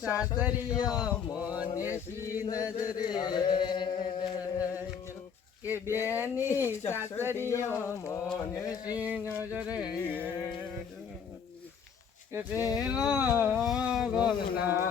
સાસરિયો મોને C નજરે? કે બેની સાસરિયો મોને સી નજરે કે પેલો ગોગના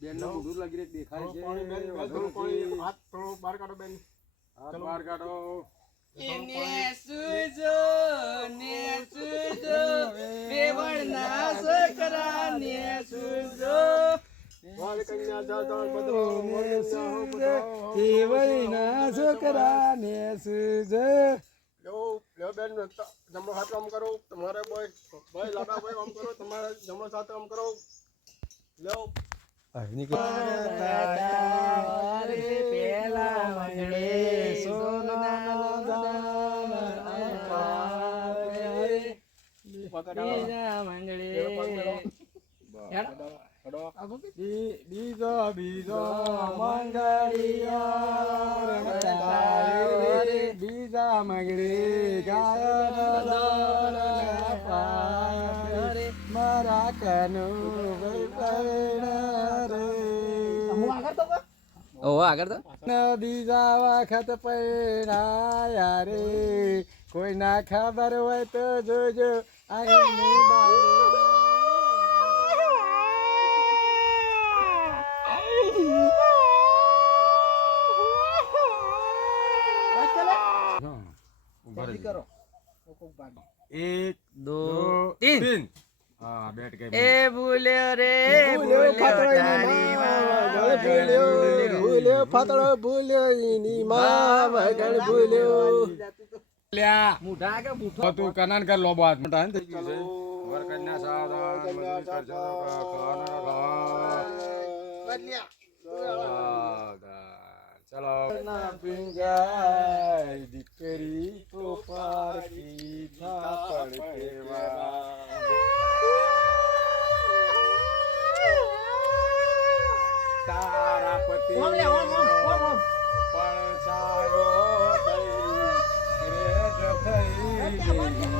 બેનનું મોઢું લાગી રહ્યું દેખાય છે. વાંધો નથી. હાથ બહાર કાઢો એને સુજો ને સુજો વેવણના છોકરા ને સુજો છોકરા ને સુજો. જમણો હાથ આમ કરો. તમારે ભાઈ ભાઈ લાડા ભાઈ આમ કરો તમારે જમણો સાથે આમ કરો. લ્યો. દાન બીજા બીજો મંગળિયો. બીજા મંગળે ગાયન ઓહો આગળ તો વખત પૈણાયા રે. કોઈ ના ખબર હોય તો જોજો અહીંની બારી. એક દો તીન. એ ભૂલ્યો રે ભૂલ્યો ફાતળો ભૂલ્યો એની માં. વગર ભૂલ્યો. લ્યા. મુઢા કે મુઠો તું કનાન કર લો બાત મોટા હે થઈ ગયું છે. વર સાવધાન મજૂરી કરજો. ખાવાનો ચલો. ના પડછાયો થઈ રે થઈ